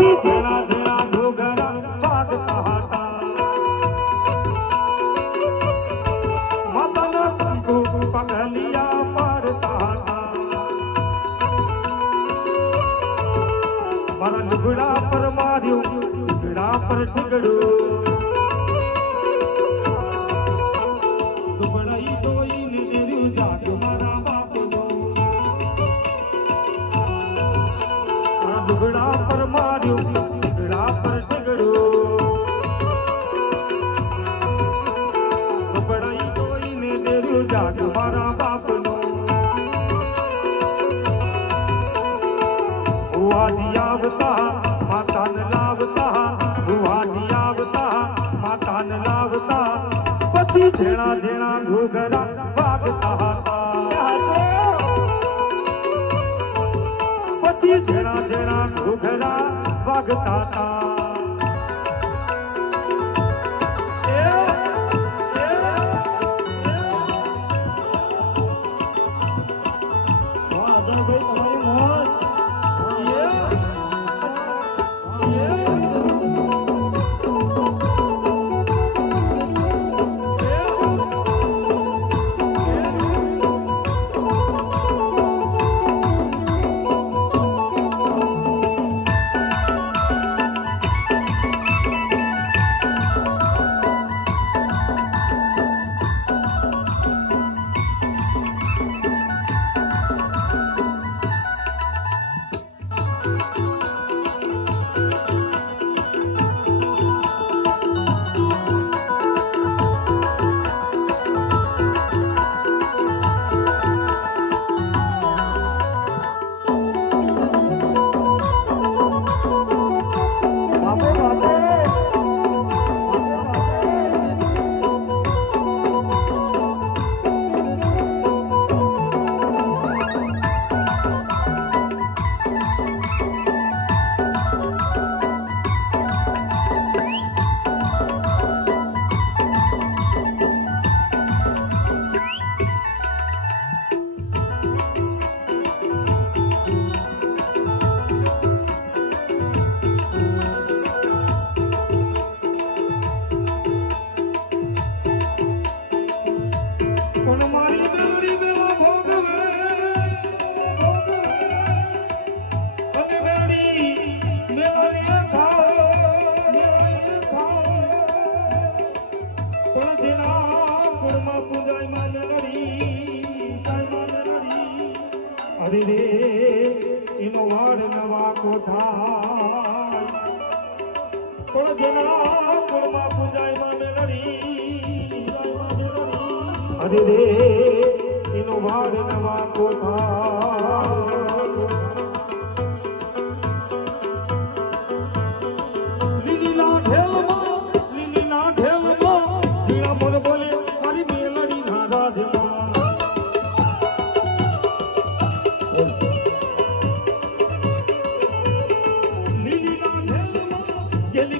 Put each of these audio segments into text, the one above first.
પછી ઝીણા ઝીણા ઘૂઘરા વાગતા હતા માતાના કંકુ પગલિયા પાડતા હતા મારા લુગડા પર માર્યું લુગડા પર ઠીકડું દુબળાઈ ડોઈને ડેર્યું જાગ મારા બાપનો મારા લુગડા પર માર્યું લુગડા પર ઠીકડું દુબળાઈ ડોઈને ડેર્યું જાગ મારા બાપનો ભુવાજી આવતા માતાને લાવતા ભુવાજી આવતા માતાને લાવતા પછી ઝીણા ઝીણા ઘૂઘરા વાગતા હતા પછી ઝીણા ઝીણા ઘૂઘરા વાગતા હતા એનો વાડ નવા કોઠા પણ જેના કુળમાં પૂજાય માં મેલડી અરે રે એનો વાડ નવા કોઠા લીલીના ઢેલમાં ઝીણા મોર બોલે મારી મેલડી ના રાજમાં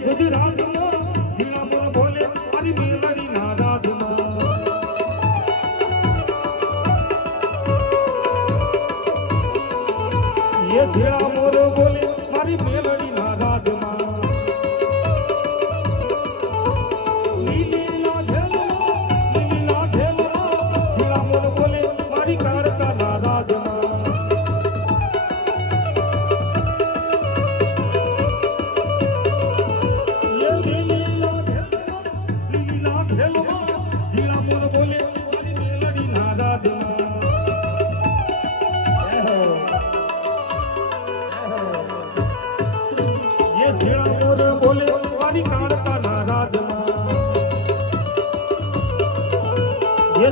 ગુજરાતમાં ઝીણા મોર બોલે મારી મેલડી ના રાજમાં એ ઝીણા મોર બોલે મારી મેલડી ના રાજમાં લીલીના ઢેલમાં ઝીણા મોર બોલે મારી કારકા ના રાજમાં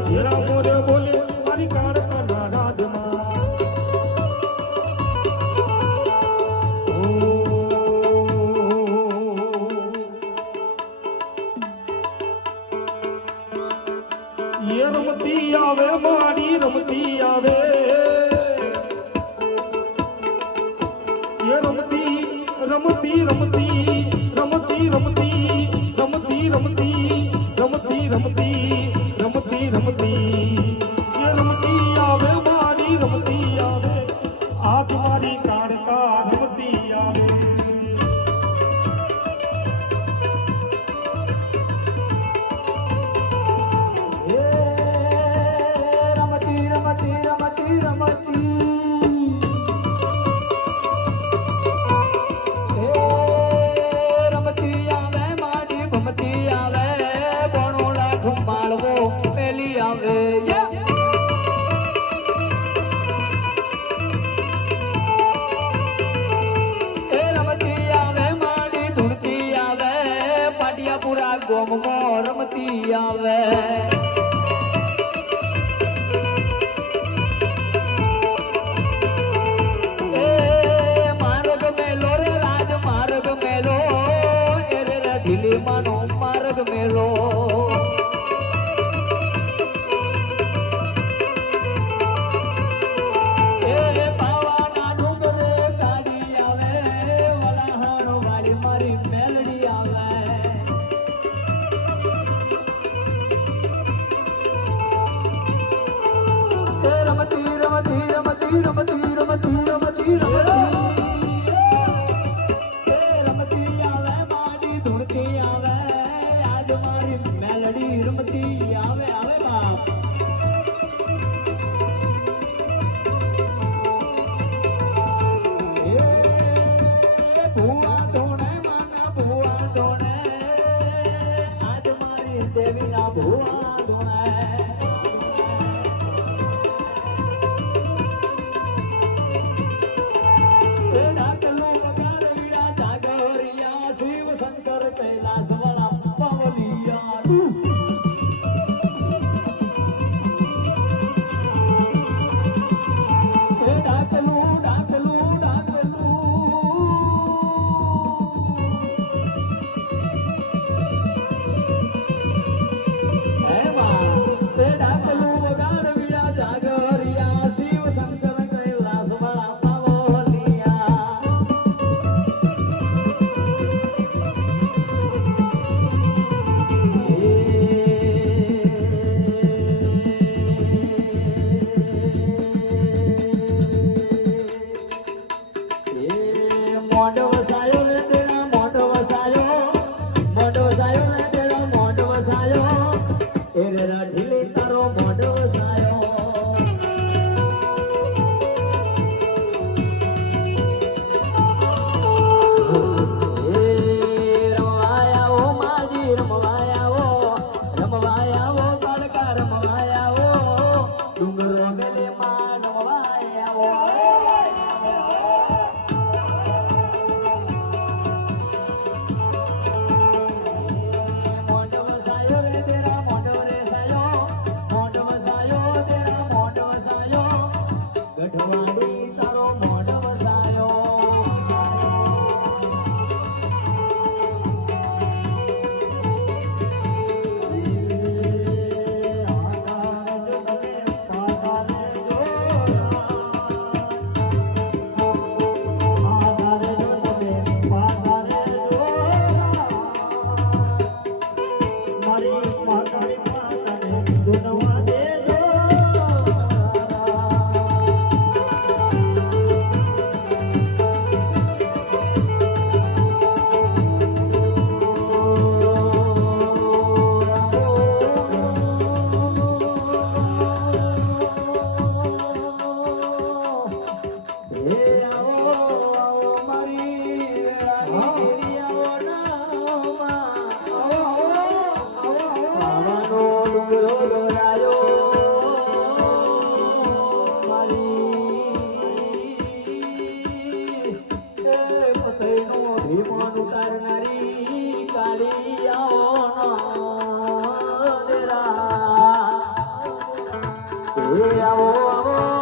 ઝીણા મોરે બોલે મારી કારકા રાજમાં એ રમતી આવે મારી રમતી આવે એ રમતી રમતી રમતી રમતી રમતી રમતી રમતી રમતી રમતી રમતી રમતી એ રમતી આવે મારી રમતી આવે આજ મારી કારકા રમતી આવે ગોમમાં રમતી આવે માર્ગ મેલો રે રાજ માર્ગ મેલો એ રે ઢીલી માનો માર્ગ મેલો આવો આવો